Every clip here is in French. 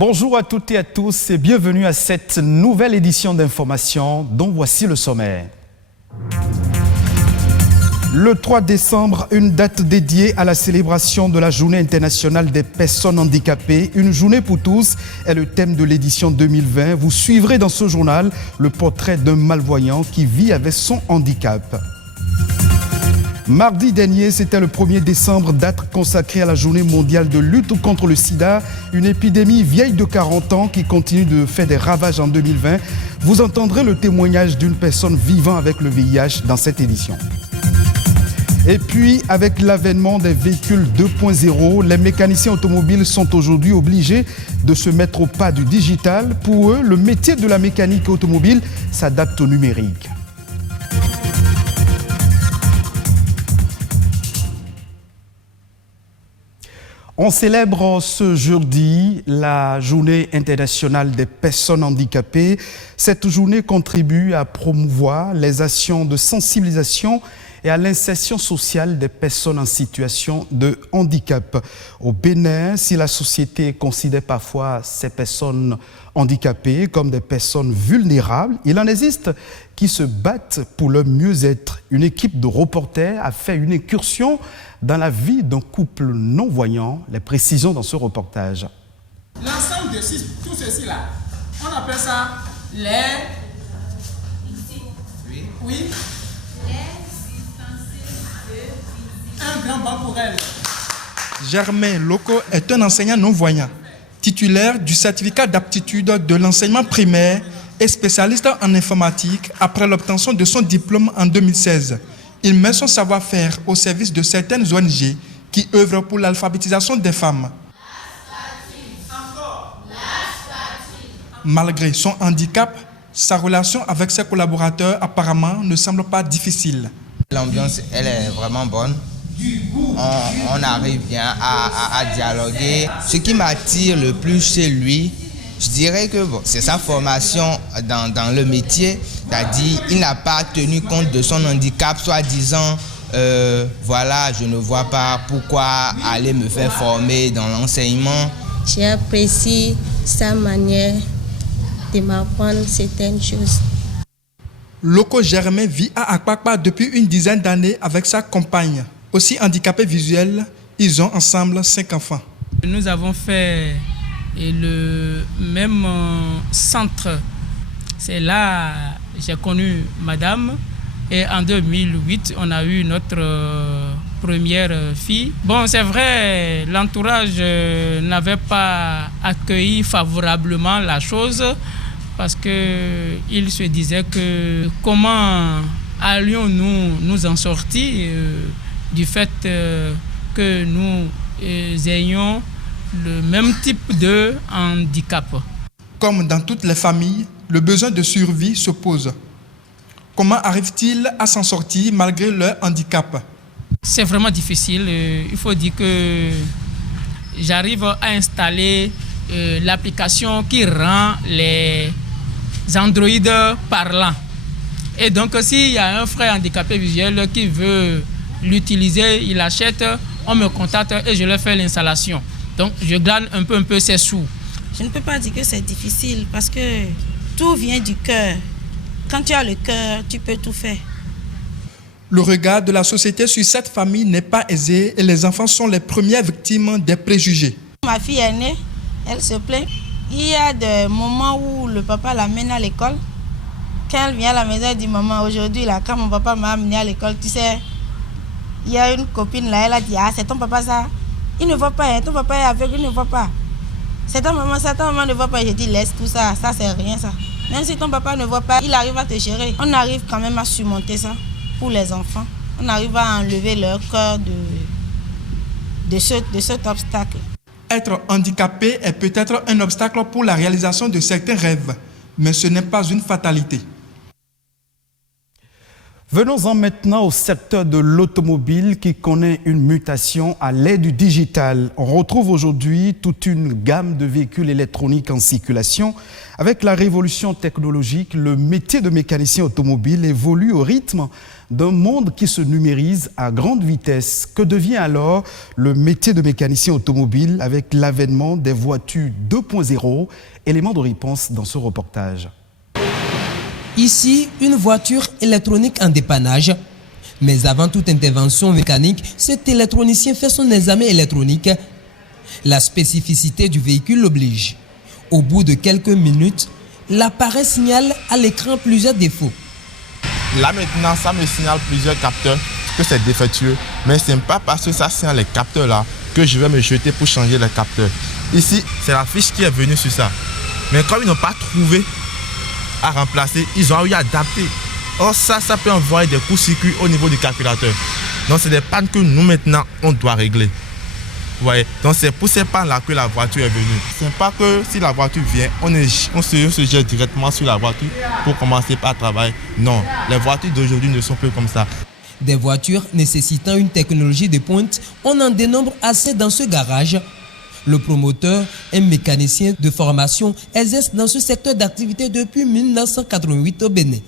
Bonjour à toutes et à tous et bienvenue à cette nouvelle édition d'Information dont voici le sommaire. Le 3 décembre, une date dédiée à la célébration de la Journée internationale des personnes handicapées. Une journée pour tous est le thème de l'édition 2020. Vous suivrez dans ce journal le portrait d'un malvoyant qui vit avec son handicap. Mardi dernier, c'était le 1er décembre, date consacrée à la journée mondiale de lutte contre le sida, une épidémie vieille de 40 ans qui continue de faire des ravages en 2020. Vous entendrez le témoignage d'une personne vivant avec le VIH dans cette édition. Et puis, avec l'avènement des véhicules 2.0, les mécaniciens automobiles sont aujourd'hui obligés de se mettre au pas du digital. Pour eux, le métier de la mécanique automobile s'adapte au numérique. On célèbre ce jeudi la Journée internationale des personnes handicapées. Cette journée contribue à promouvoir les actions de sensibilisation et à l'insertion sociale des personnes en situation de handicap. Au Bénin, si la société considère parfois ces personnes handicapées comme des personnes vulnérables, il en existe qui se battent pour leur mieux-être. Une équipe de reporters a fait une incursion dans la vie d'un couple non-voyant. Les précisions dans ce reportage. L'ensemble de tout ceci-là, on appelle ça les... Oui. Un grand banc pour elle. Germain Loko est un enseignant non-voyant, titulaire du certificat d'aptitude de l'enseignement primaire et spécialiste en informatique après l'obtention de son diplôme en 2016. Il met son savoir-faire au service de certaines ONG qui œuvrent pour l'alphabétisation des femmes. Malgré son handicap, sa relation avec ses collaborateurs apparemment ne semble pas difficile. L'ambiance, elle est vraiment bonne. On arrive bien à dialoguer. Ce qui m'attire le plus chez lui, je dirais que c'est sa formation dans le métier. C'est-à-dire qu'il n'a pas tenu compte de son handicap, soi-disant, voilà, je ne vois pas pourquoi aller me faire former dans l'enseignement. J'apprécie sa manière de m'apprendre certaines choses. Loko Germain vit à Akpakpa depuis une dizaine d'années avec sa compagne. Aussi handicapés visuels, ils ont ensemble 5 enfants. Nous avons fait le même centre. C'est là que j'ai connu madame. Et en 2008, on a eu notre première fille. Bon, c'est vrai, l'entourage n'avait pas accueilli favorablement la chose parce qu'il se disait que comment allions-nous nous en sortir du fait que nous ayons le même type de handicap. Comme dans toutes les familles, le besoin de survie se pose. Comment arrivent-ils à s'en sortir malgré leur handicap? C'est vraiment difficile. Il faut dire que j'arrive à installer l'application qui rend les androïdes parlants. Et donc, s'il y a un frère handicapé visuel qui veut l'utiliser, il achète, on me contacte et je leur fais l'installation. Donc, je gagne un peu ses sous. Je ne peux pas dire que c'est difficile parce que tout vient du cœur. Quand tu as le cœur, tu peux tout faire. Le regard de la société sur cette famille n'est pas aisé et les enfants sont les premières victimes des préjugés. Ma fille est née, elle se plaint. Il y a des moments où le papa l'amène à l'école. Quand elle vient à la maison, elle dit « Maman, aujourd'hui, là, quand mon papa m'a amené à l'école, tu sais, il y a une copine là, elle a dit « Ah, c'est ton papa ça ?» Il ne voit pas, hein, ton papa est aveugle, il ne voit pas. C'est ta maman, ça, ta maman ne voit pas. J'ai dit « Laisse tout ça, ça c'est rien ça. » Même si ton papa ne voit pas, il arrive à te gérer. On arrive quand même à surmonter ça pour les enfants. On arrive à enlever leur cœur de cet obstacle. Être handicapé est peut-être un obstacle pour la réalisation de certains rêves, mais ce n'est pas une fatalité. Venons-en maintenant au secteur de l'automobile qui connaît une mutation à l'ère du digital. On retrouve aujourd'hui toute une gamme de véhicules électroniques en circulation. Avec la révolution technologique, le métier de mécanicien automobile évolue au rythme d'un monde qui se numérise à grande vitesse. Que devient alors le métier de mécanicien automobile avec l'avènement des voitures 2.0 ? Élément de réponse dans ce reportage. Ici, une voiture électronique en dépannage. Mais avant toute intervention mécanique, cet électronicien fait son examen électronique. La spécificité du véhicule l'oblige. Au bout de quelques minutes, l'appareil signale à l'écran plusieurs défauts. Là maintenant, ça me signale plusieurs capteurs que c'est défectueux. Mais ce n'est pas parce que ça signale les capteurs là que je vais me jeter pour changer les capteurs. Ici, c'est la fiche qui est venue sur ça. Mais comme ils n'ont pas trouvé à remplacer, ils ont eu à adapter. Or ça peut envoyer des coups-circuits au niveau du calculateur. Donc c'est des pannes que nous maintenant on doit régler. Vous voyez? Donc c'est pour ces pannes-là que la voiture est venue. Ce n'est pas que si la voiture vient, on se jette directement sur la voiture pour commencer par travailler. Non, les voitures d'aujourd'hui ne sont plus comme ça. Des voitures nécessitant une technologie de pointe, on en dénombre assez dans ce garage. Le promoteur, un mécanicien de formation, exerce dans ce secteur d'activité depuis 1988 au Bénin.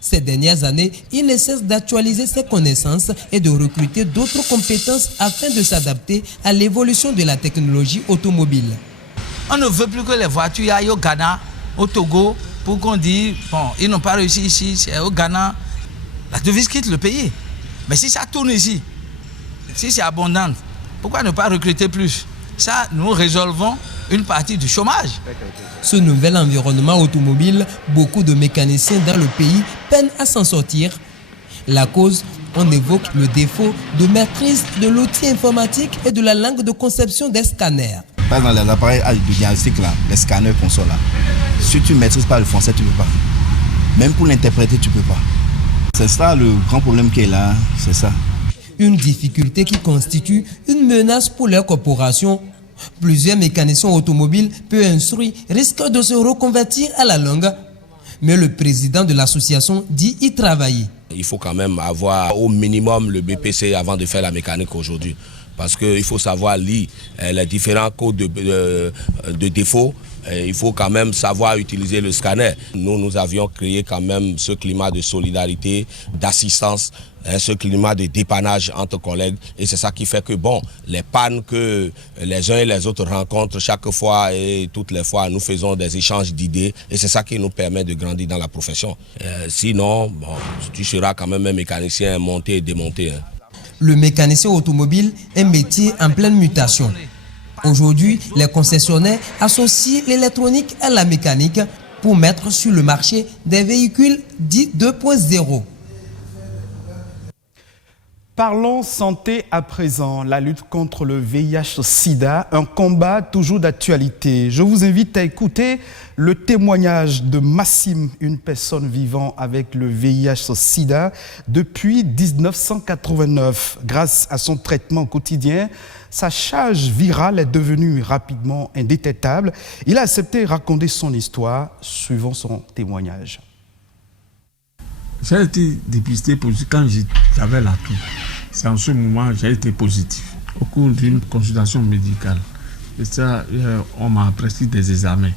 Ces dernières années, il ne cesse d'actualiser ses connaissances et de recruter d'autres compétences afin de s'adapter à l'évolution de la technologie automobile. On ne veut plus que les voitures aillent au Ghana, au Togo, pour qu'on dise, bon, ils n'ont pas réussi ici, c'est au Ghana. La devise quitte le pays. Mais si ça tourne ici, si c'est abondant, pourquoi ne pas recruter plus ? Ça, nous résolvons une partie du chômage. Ce nouvel environnement automobile, beaucoup de mécaniciens dans le pays peinent à s'en sortir. La cause, on évoque le défaut de maîtrise de l'outil informatique et de la langue de conception des scanners. Par exemple, les appareils de diagnostic, là, les scanners consoles, là, si tu ne maîtrises pas le français, tu ne peux pas. Même pour l'interpréter, tu ne peux pas. C'est ça le grand problème qui est là, c'est ça. Une difficulté qui constitue une menace pour leur corporation. Plusieurs mécaniciens automobiles peu instruits risquent de se reconvertir à la longue. Mais le président de l'association dit y travailler. Il faut quand même avoir au minimum le BPC avant de faire la mécanique aujourd'hui. Parce qu'il faut savoir lire les différents codes de défaut. Il faut quand même savoir utiliser le scanner. Nous avions créé quand même ce climat de solidarité, d'assistance, ce climat de dépannage entre collègues. Et c'est ça qui fait que, bon, les pannes que les uns et les autres rencontrent chaque fois et toutes les fois, nous faisons des échanges d'idées. Et c'est ça qui nous permet de grandir dans la profession. Sinon, bon, tu seras quand même un mécanicien monté et démonté. Le mécanicien automobile est un métier en pleine mutation. Aujourd'hui, les concessionnaires associent l'électronique à la mécanique pour mettre sur le marché des véhicules dits 2.0. Parlons santé à présent, la lutte contre le VIH-Sida, un combat toujours d'actualité. Je vous invite à écouter le témoignage de Massim, une personne vivant avec le VIH-Sida depuis 1989. Grâce à son traitement quotidien, sa charge virale est devenue rapidement indétectable. Il a accepté de raconter son histoire suivant son témoignage. J'ai été dépisté quand j'avais la toux. C'est en ce moment que j'ai été positif au cours d'une consultation médicale. Et ça, on m'a prescrit des examens.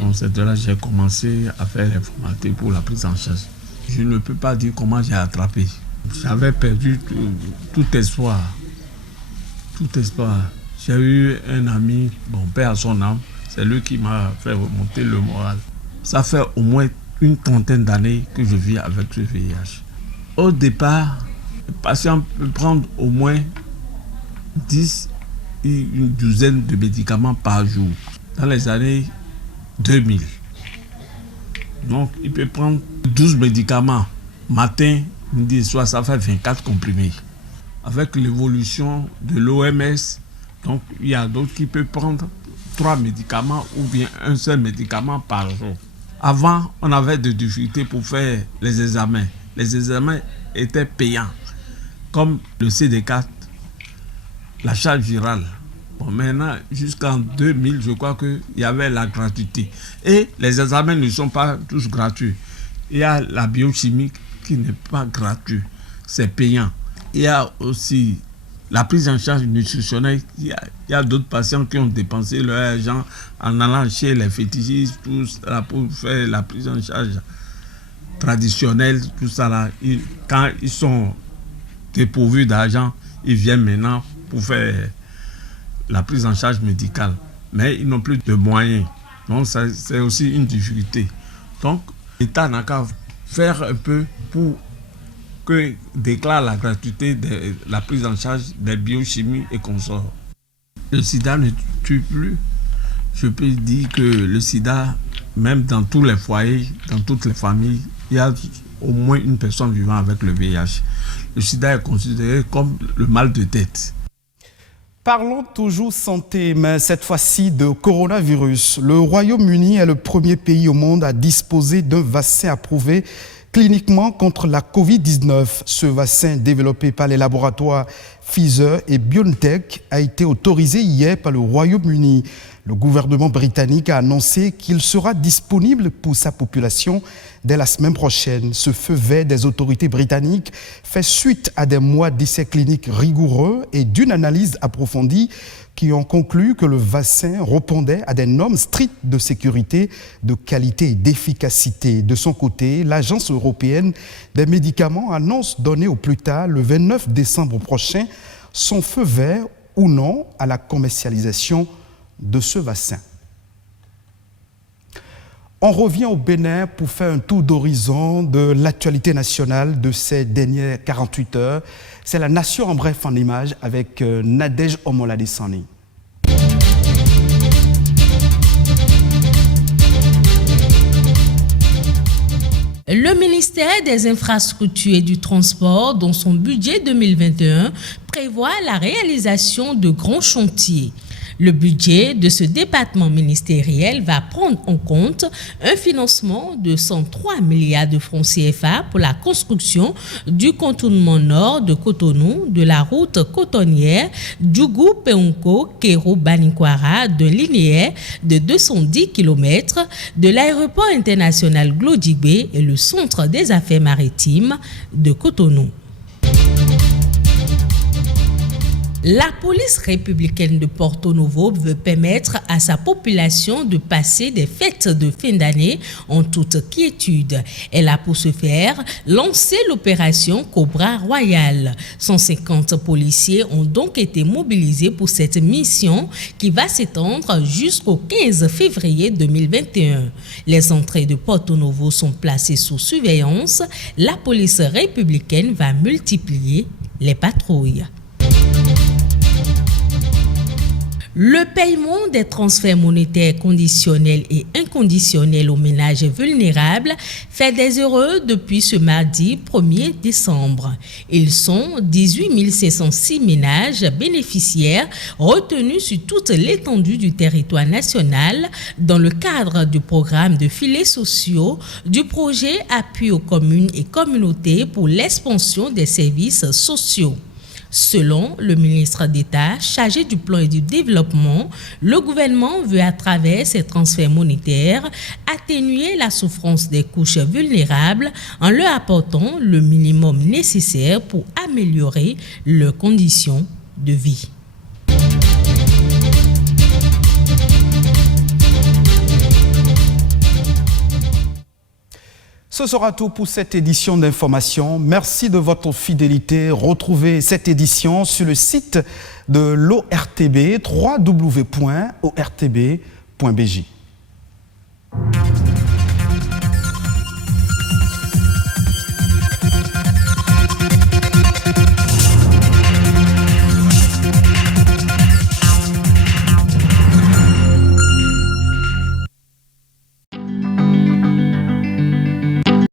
Donc c'est de là que j'ai commencé à faire les formalités pour la prise en charge. Je ne peux pas dire comment j'ai attrapé. J'avais perdu tout espoir. Tout espoir. J'ai eu un ami, bon père à son âme, c'est lui qui m'a fait remonter le moral. Ça fait au moins une trentaine d'années que je vis avec ce VIH. Au départ, le patient peut prendre au moins 10 et une douzaine de médicaments par jour. Dans les années 2000. Donc, il peut prendre 12 médicaments matin, midi et soir, ça fait 24 comprimés. Avec l'évolution de l'OMS, donc il y a d'autres qui peuvent prendre 3 médicaments ou bien un seul médicament par jour. Avant, on avait des difficultés pour faire les examens. Les examens étaient payants, comme le CD4, la charge virale. Bon, maintenant, jusqu'en 2000, je crois qu'il y avait la gratuité. Et les examens ne sont pas tous gratuits. Il y a la biochimique, qui n'est pas gratuit, c'est payant. Il y a aussi la prise en charge nutritionnelle. Il y a d'autres patients qui ont dépensé leur argent en allant chez les fétichistes, tout ça, pour faire la prise en charge traditionnelle, tout ça là. Quand ils sont dépourvus d'argent, ils viennent maintenant pour faire la prise en charge médicale. Mais ils n'ont plus de moyens. Donc c'est aussi une difficulté. Donc l'État n'a qu'à faire un peu pour que déclare la gratuité de la prise en charge des biochimies et consorts. Le sida ne tue plus. Je peux dire que le sida, même dans tous les foyers, dans toutes les familles, il y a au moins une personne vivant avec le VIH. Le sida est considéré comme le mal de tête. Parlons toujours santé, mais cette fois-ci de coronavirus. Le Royaume-Uni est le premier pays au monde à disposer d'un vaccin approuvé cliniquement contre la Covid-19. Ce vaccin développé par les laboratoires Pfizer et BioNTech a été autorisé hier par le Royaume-Uni. Le gouvernement britannique a annoncé qu'il sera disponible pour sa population dès la semaine prochaine. Ce feu vert des autorités britanniques fait suite à des mois d'essais cliniques rigoureux et d'une analyse approfondie qui ont conclu que le vaccin répondait à des normes strictes de sécurité, de qualité et d'efficacité. De son côté, l'Agence européenne des médicaments annonce donner au plus tard le 29 décembre prochain son feu vert ou non à la commercialisation de ce vaccin. On revient au Bénin pour faire un tour d'horizon de l'actualité nationale de ces dernières 48 heures. C'est la Nation en bref en images avec Nadège Omoladesani. Le ministère des Infrastructures et du Transport, dans son budget 2021, prévoit la réalisation de grands chantiers. Le budget de ce département ministériel va prendre en compte un financement de 103 milliards de francs CFA pour la construction du contournement nord de Cotonou, de la route cotonnière Djougou-Peunko-Kéro-Banikwara d'un linéaire de 210 km, de l'aéroport international Glodjibé et le centre des affaires maritimes de Cotonou. La police républicaine de Porto Novo veut permettre à sa population de passer des fêtes de fin d'année en toute quiétude. Elle a pour ce faire lancé l'opération Cobra Royal. 150 policiers ont donc été mobilisés pour cette mission qui va s'étendre jusqu'au 15 février 2021. Les entrées de Porto Novo sont placées sous surveillance. La police républicaine va multiplier les patrouilles. Le paiement des transferts monétaires conditionnels et inconditionnels aux ménages vulnérables fait des heureux depuis ce mardi 1er décembre. Ils sont 18 506 ménages bénéficiaires retenus sur toute l'étendue du territoire national dans le cadre du programme de filets sociaux du projet Appui aux communes et communautés pour l'expansion des services sociaux. Selon le ministre d'État chargé du plan et du développement, le gouvernement veut à travers ces transferts monétaires atténuer la souffrance des couches vulnérables en leur apportant le minimum nécessaire pour améliorer leurs conditions de vie. Ce sera tout pour cette édition d'information. Merci de votre fidélité. Retrouvez cette édition sur le site de l'ORTB, www.ortb.bj.